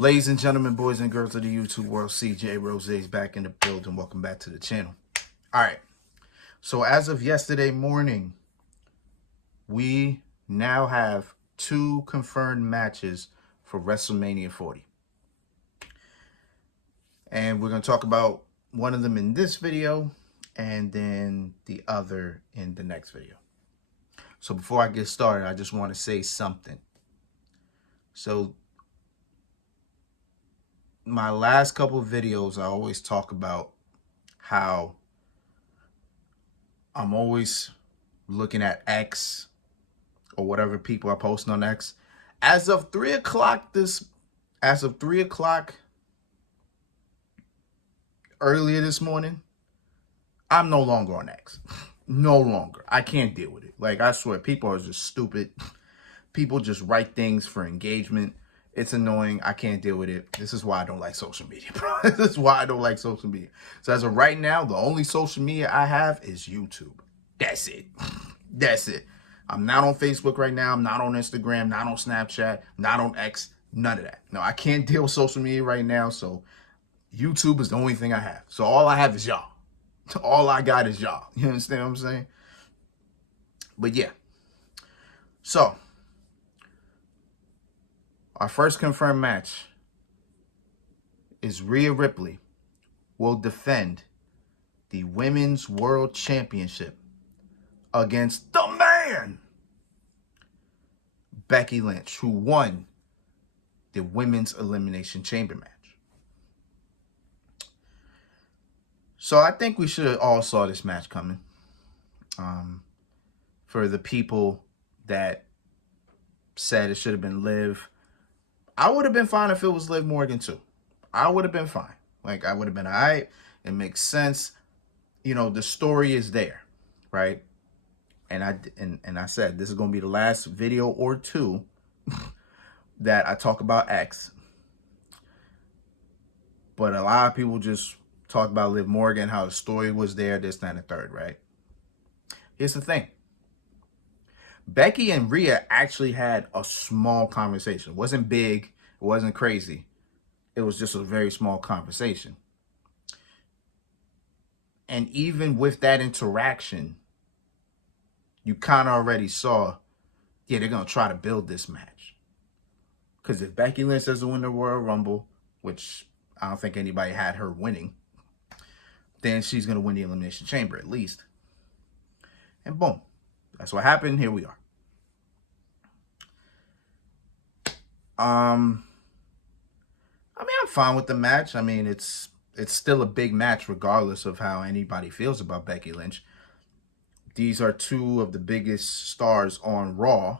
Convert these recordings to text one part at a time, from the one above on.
Ladies and gentlemen, boys and girls of the YouTube world, CJ Rose is back in the building. Welcome back to the channel. All right. So as of yesterday morning, we now have 2 confirmed matches for WrestleMania 40. And we're going to talk about one of them in this video and then the other in the next video. So before I get started, I just want to say something. So my last couple of videos, I always talk about how I'm always looking at X or whatever people are posting on X. As of 3 o'clock earlier this morning, I'm no longer on X. No longer. I can't deal with it. Like, I swear, people are just stupid. People just write things for engagement. It's annoying. I can't deal with it. This is why I don't like social media, bro. This is why I don't like social media. So as of right now, the only social media I have is YouTube. That's it. That's it. I'm not on Facebook right now. I'm not on Instagram, not on Snapchat, not on X, none of that. No, I can't deal with social media right now, so YouTube is the only thing I have. So all I have is y'all. All I got is y'all. You understand what I'm saying? But yeah. So our first confirmed match is Rhea Ripley will defend the Women's World Championship against the man, Becky Lynch, who won the Women's Elimination Chamber match. So I think we should have all saw this match coming. For the people that said it should have been Liv, I would have been fine if it was Liv Morgan too. I would have been fine. Like, I would have been all right. It makes sense. You know, the story is there, right? And I said this is going to be the last video or two that I talk about X. But a lot of people just talk about Liv Morgan, how the story was there, this, that, and the third, right? Here's the thing. Becky and Rhea actually had a small conversation. It wasn't big. It wasn't crazy. It was just a very small conversation. And even with that interaction, you kind of already saw, yeah, they're going to try to build this match. Because if Becky Lynch doesn't win the Royal Rumble, which I don't think anybody had her winning, then she's going to win the Elimination Chamber at least. And boom. That's what happened. Here we are. I mean, I'm fine with the match. I mean, it's still a big match regardless of how anybody feels about Becky Lynch. These are 2 of the biggest stars on Raw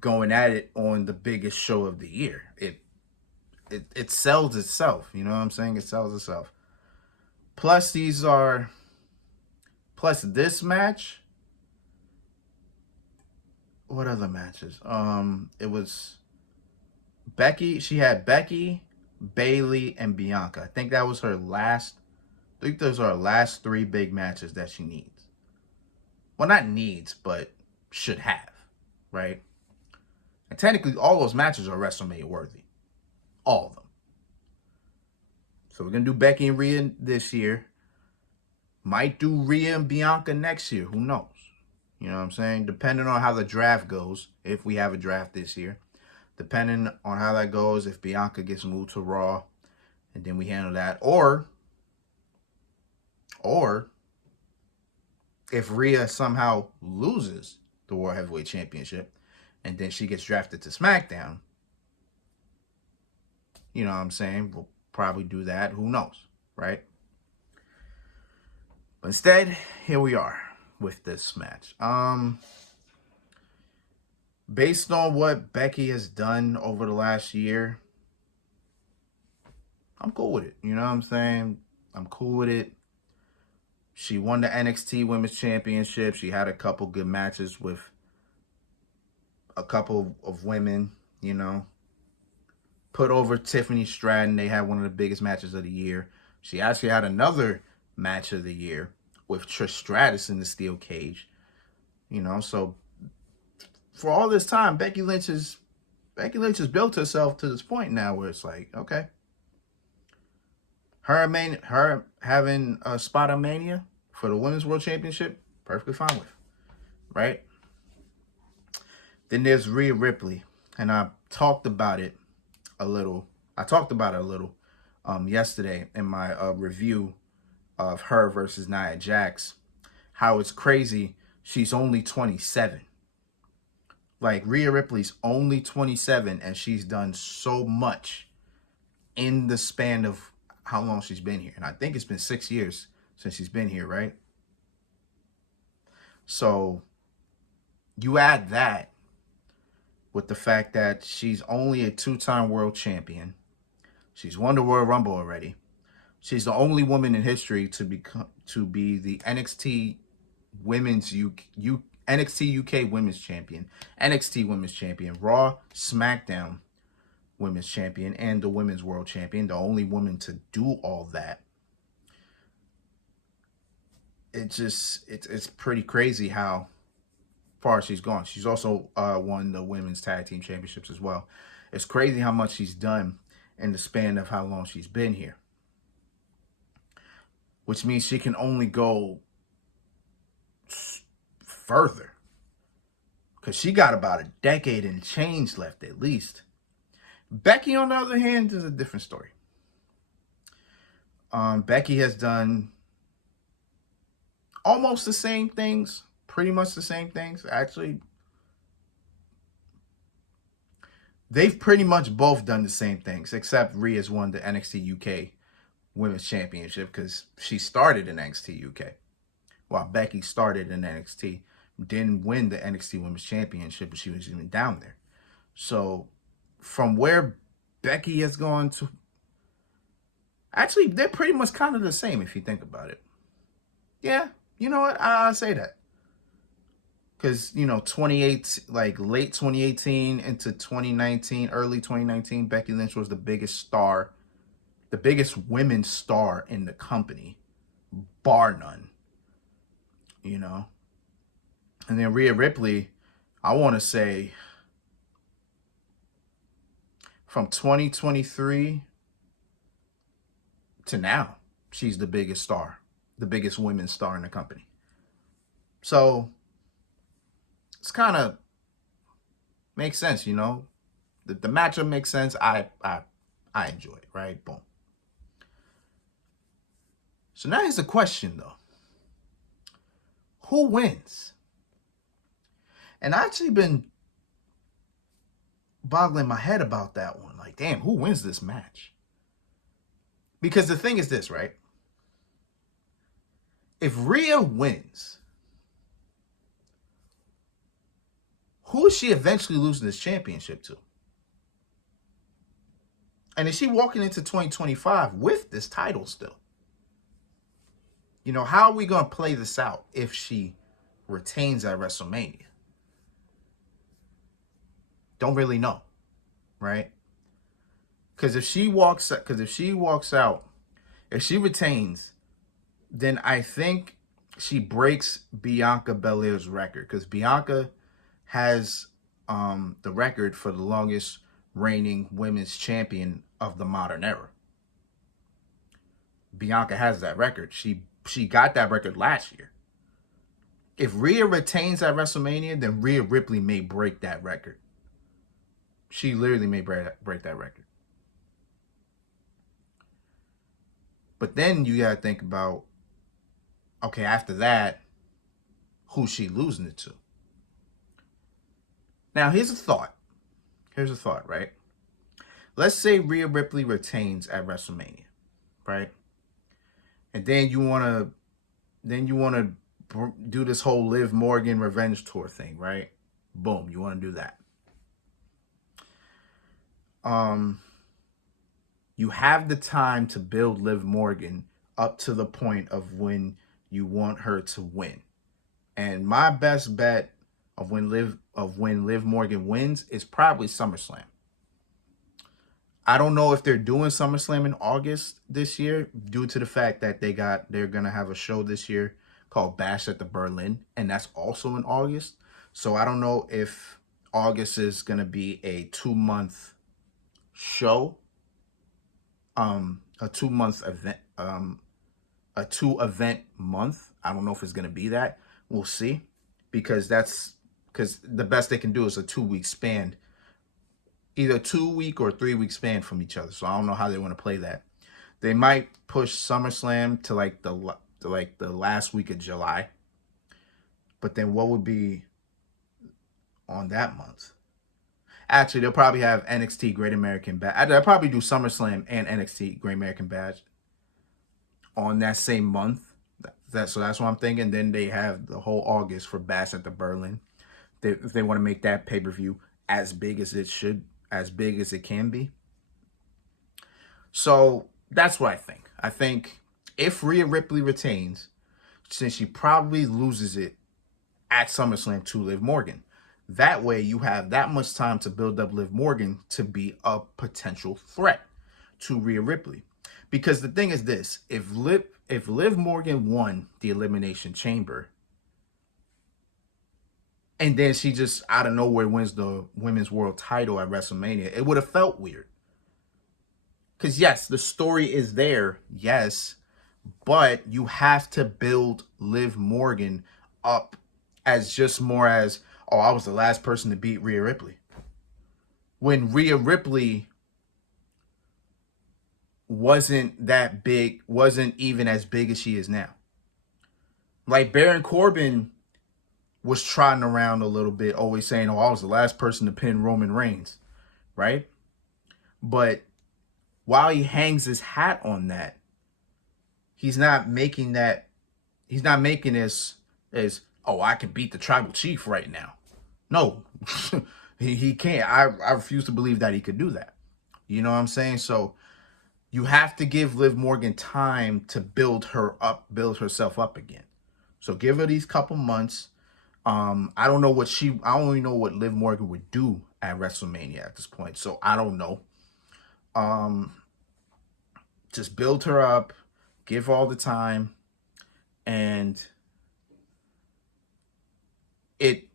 going at it on the biggest show of the year. It sells itself. You know what I'm saying? It sells itself. Plus this match. What other matches? It was Becky. She had Becky, Bayley, and Bianca. I think that was her last. I think those are her last 3 big matches that she needs. Well, not needs, but should have, right? And technically, all those matches are WrestleMania worthy. All of them. So we're going to do Becky and Rhea this year. Might do Rhea and Bianca next year. Who knows? You know what I'm saying? Depending on how the draft goes, if we have a draft this year. Depending on how that goes, if Bianca gets moved to Raw, and then we handle that. Or if Rhea somehow loses the World Heavyweight Championship, and then she gets drafted to SmackDown, you know what I'm saying? We'll probably do that. Who knows, right? But instead, here we are with this match. Based on what Becky has done over the last year, I'm cool with it. You know what I'm saying? I'm cool with it. She won the NXT Women's Championship. She had a couple good matches with a couple of women, you know. Put over Tiffany Stratton. They had one of the biggest matches of the year. She actually had another match of the year with Trish Stratus in the steel cage. You know, so for all this time, Becky Lynch has Becky Lynch has built herself to this point now where it's like, okay, her having a spot on Mania for the Women's World Championship, perfectly fine with, right? Then there's Rhea Ripley, and I talked about it a little. Yesterday in my review of her versus Nia Jax. How it's crazy. She's only 27. Like, Rhea Ripley's only 27, and she's done so much in the span of how long she's been here. And I think it's been 6 years since she's been here, right? So you add that with the fact that she's only a 2-time world champion. She's won the Royal Rumble already. She's the only woman in history to be the NXT NXT UK Women's Champion, NXT Women's Champion, Raw, SmackDown Women's Champion, and the Women's World Champion. The only woman to do all that. It's pretty crazy how far she's gone. She's also won the Women's Tag Team Championships as well. It's crazy how much she's done in the span of how long she's been here. Which means she can only go further. Because she got about a decade and change left at least. Becky, on the other hand, is a different story. Becky has done almost the same things. Pretty much the same things. Actually, they've pretty much both done the same things. Except Rhea's won the NXT UK Women's Championship because she started in NXT UK. While Becky started in NXT. Didn't win the NXT Women's Championship, but she was even down there. So, from where Becky has gone to... Actually, they're pretty much kind of the same if you think about it. Yeah, you know what? I'll say that. Because, you know, late 2018 into 2019, early 2019, Becky Lynch was the biggest star, the biggest women's star in the company, bar none. You know? And then Rhea Ripley, I want to say, from 2023 to now, she's the biggest star, the biggest women's star in the company. So, it's kind of makes sense, you know. The matchup makes sense. I enjoy it, right? Boom. So now here's the question, though. Who wins? And I actually been boggling my head about that one. Like, damn, who wins this match? Because the thing is this, right? If Rhea wins, who is she eventually losing this championship to? And is she walking into 2025 with this title still? You know, how are we going to play this out if she retains at WrestleMania? Don't really know, right? Because if she walks out, if she retains, then I think she breaks Bianca Belair's record. Because Bianca has the record for the longest reigning women's champion of the modern era. Bianca has that record. She got that record last year. If Rhea retains at WrestleMania, then Rhea Ripley may break that record. She literally may break that record. But then you got to think about, okay, after that, who's she losing it to? Now, here's a thought. Right? Let's say Rhea Ripley retains at WrestleMania, right? And then you want to do this whole Liv Morgan revenge tour thing, right? Boom, you want to do that. You have the time to build Liv Morgan up to the point of when you want her to win. And my best bet of when Liv Morgan wins is probably SummerSlam. I don't know if they're doing SummerSlam in August this year due to the fact that they're going to have a show this year called Bash at the Berlin, and that's also in August. So I don't know if August is gonna be a 2-month show, a 2 month event, a 2 event month. I don't know if it's gonna be that. We'll see, because the best they can do is a 2 week span, either 2 week or 3 week span from each other. So I don't know how they want to play that. They might push SummerSlam to like the last week of July. But then what would be on that month? Actually, they'll probably have NXT Great American Bash. They'll probably do SummerSlam and NXT Great American Bash on that same month. So that's what I'm thinking. Then they have the whole August for Bash at the Berlin. If they want to make that pay-per-view as big as it should, as big as it can be. So that's what I think. I think if Rhea Ripley retains, since she probably loses it at SummerSlam to Liv Morgan, that way you have that much time to build up Liv Morgan to be a potential threat to Rhea Ripley. Because the thing is this, if Liv Morgan won the Elimination Chamber, and then she just out of nowhere wins the Women's World title at WrestleMania, it would have felt weird. Because yes, the story is there, yes, but you have to build Liv Morgan up as just more as, oh, I was the last person to beat Rhea Ripley. When Rhea Ripley wasn't that big, wasn't even as big as she is now. Like Baron Corbin was trotting around a little bit, always saying, oh, I was the last person to pin Roman Reigns, right? But while he hangs his hat on that, he's not making this as, oh, I can beat the tribal chief right now. No, he can't. I refuse to believe that he could do that. You know what I'm saying? So you have to give Liv Morgan time to build herself up again. So give her these couple months. I don't only know what Liv Morgan would do at WrestleMania at this point. So I don't know. Just build her up, give her all the time, and it,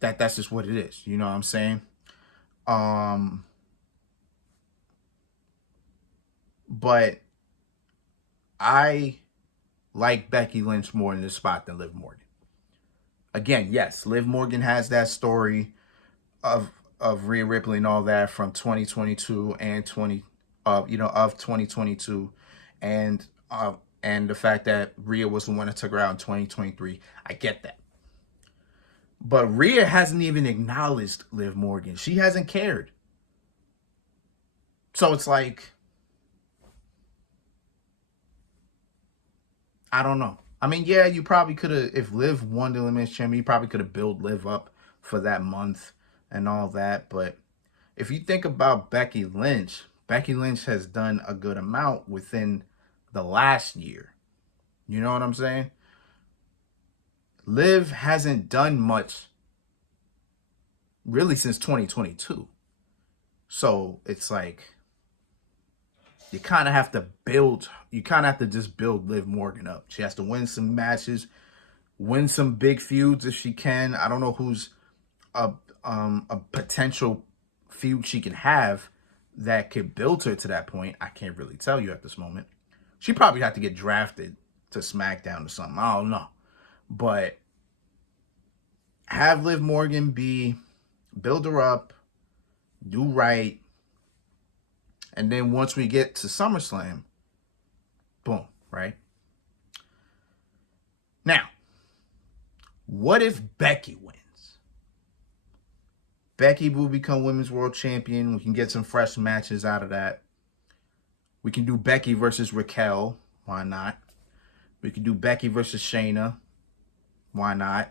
that's just what it is. You know what I'm saying? But I like Becky Lynch more in this spot than Liv Morgan. Again, yes, Liv Morgan has that story of Rhea Ripley and all that from 2022 and 2022, and the fact that Rhea was the one that took her out in 2023. I get that. But Rhea hasn't even acknowledged Liv Morgan. She hasn't cared. So it's like, I don't know. I mean, yeah, you probably could have, if Liv won the Elimination Chamber, you probably could have built Liv up for that month and all that. But if you think about Becky Lynch has done a good amount within the last year. You know what I'm saying? Liv hasn't done much really since 2022. So it's like, you kind of have to just build Liv Morgan up. She has to win some matches, win some big feuds if she can. I don't know who's a potential feud she can have that could build her to that point. I can't really tell you at this moment. She probably have to get drafted to SmackDown or something. I don't know. But have Liv Morgan build her up, do right, and then once we get to SummerSlam, boom, right? Now, what if Becky wins? Becky will become Women's World Champion. We can get some fresh matches out of that. We can do Becky versus Raquel. Why not? We can do Becky versus Shayna. Why not?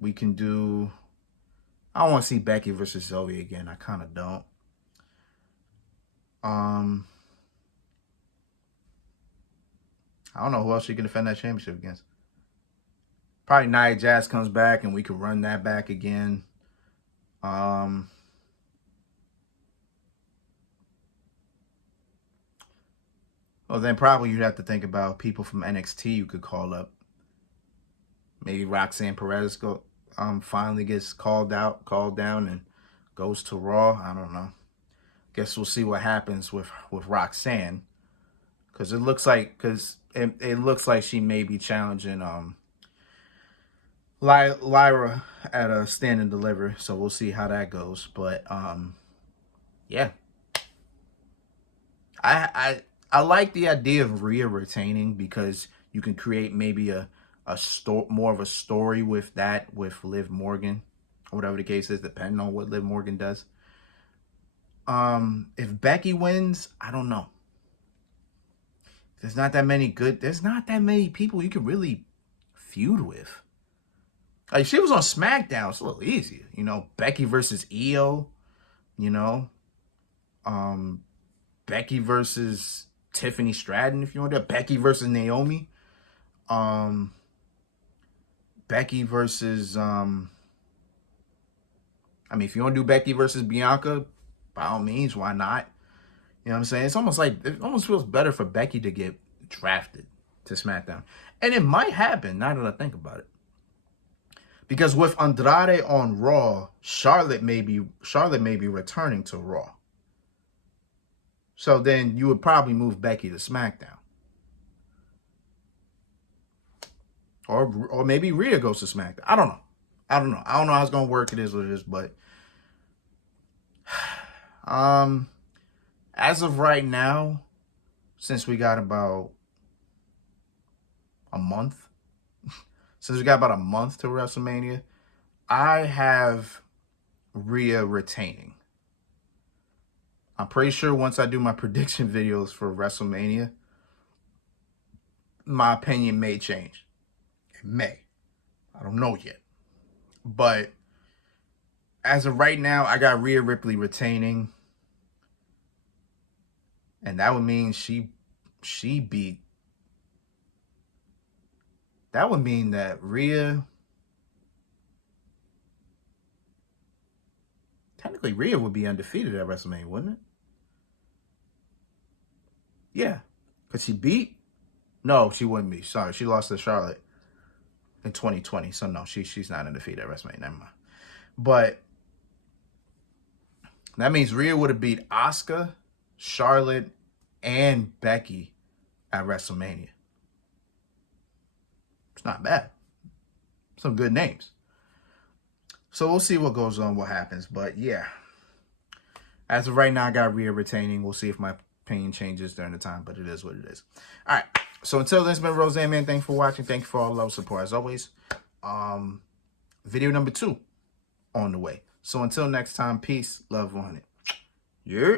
We can do... I don't want to see Becky versus Zoe again. I kind of don't. I don't know who else she can defend that championship against. Probably Nia Jax comes back and we could run that back again. Well, then probably you'd have to think about people from NXT you could call up. Maybe Roxanne Perez finally gets called down, and goes to Raw. I don't know. Guess we'll see what happens with Roxanne, because it looks like she may be challenging Lyra at a stand and deliver. So we'll see how that goes. But yeah, I like the idea of Rhea retaining, because you can create maybe more of a story with that, with Liv Morgan, or whatever the case is, depending on what Liv Morgan does. If Becky wins, I don't know. There's not that many people you can really feud with. Like, she was on SmackDown, it's a little easier, you know. Becky versus Io, you know. Becky versus Tiffany Stratton, if you want that. Becky versus Naomi. Becky versus if you want to do Becky versus Bianca, by all means, why not? You know what I'm saying? It almost feels better for Becky to get drafted to SmackDown. And it might happen, now that I think about it. Because with Andrade on Raw, Charlotte may be returning to Raw. So then you would probably move Becky to SmackDown. Or maybe Rhea goes to SmackDown. I don't know. I don't know how it's going to work. It is what it is. But as of right now, since we got about a month, to WrestleMania, I have Rhea retaining. I'm pretty sure once I do my prediction videos for WrestleMania, my opinion may change. It may. I don't know yet. But as of right now, I got Rhea Ripley retaining. And that would mean she beat. That would mean that Rhea. Technically, Rhea would be undefeated at WrestleMania, wouldn't it? Yeah. Because she beat? No, she wouldn't be. Sorry, she lost to Charlotte in 2020. So no, she's not undefeated at WrestleMania. Never mind. But that means Rhea would have beat Asuka, Charlotte, and Becky at WrestleMania. It's not bad. Some good names. So we'll see what goes on, what happens. But yeah, as of right now, I got Rhea retaining. We'll see if my opinion changes during the time, but it is what it is. All right. So until then, it's been Roseanne, man. Thanks for watching. Thank you for all the love, support, as always. Video number 2 on the way. So until next time, peace, love, 100. Yeah.